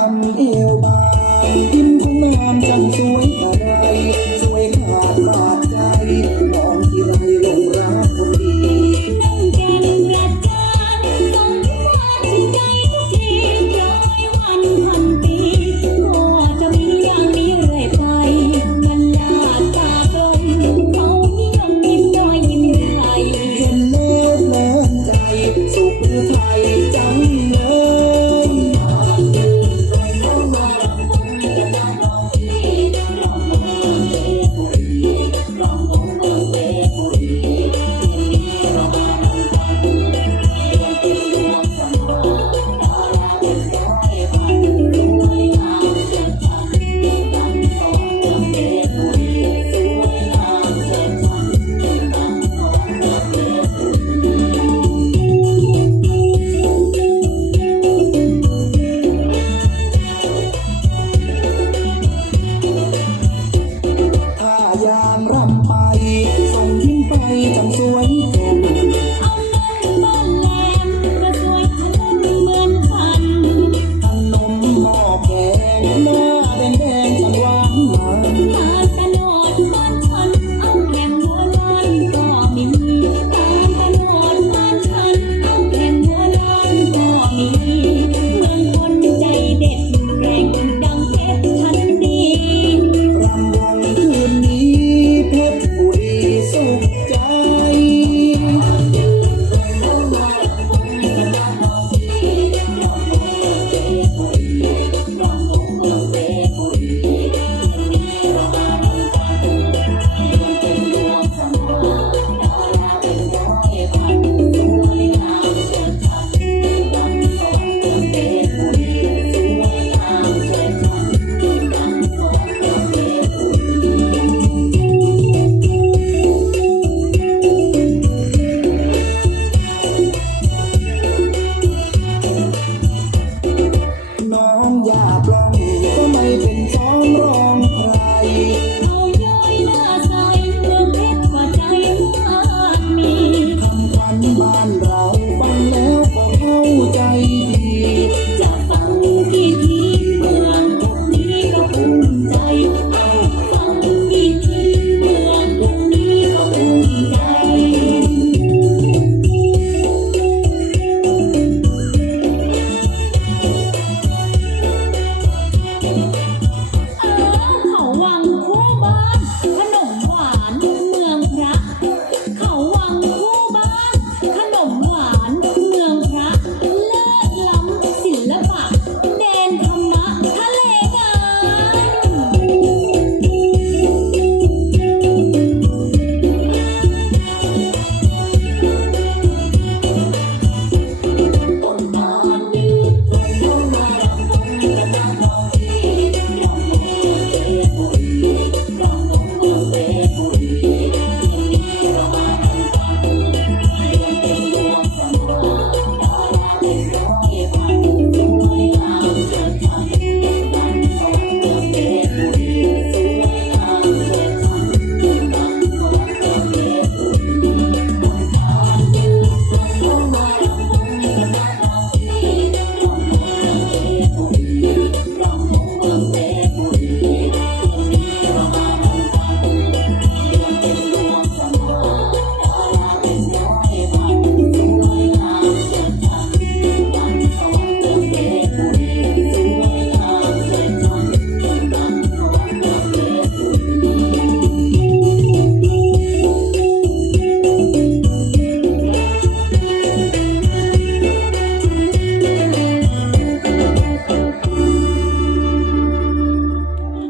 ามเอวบางยิ้มทั้งงามจังสวย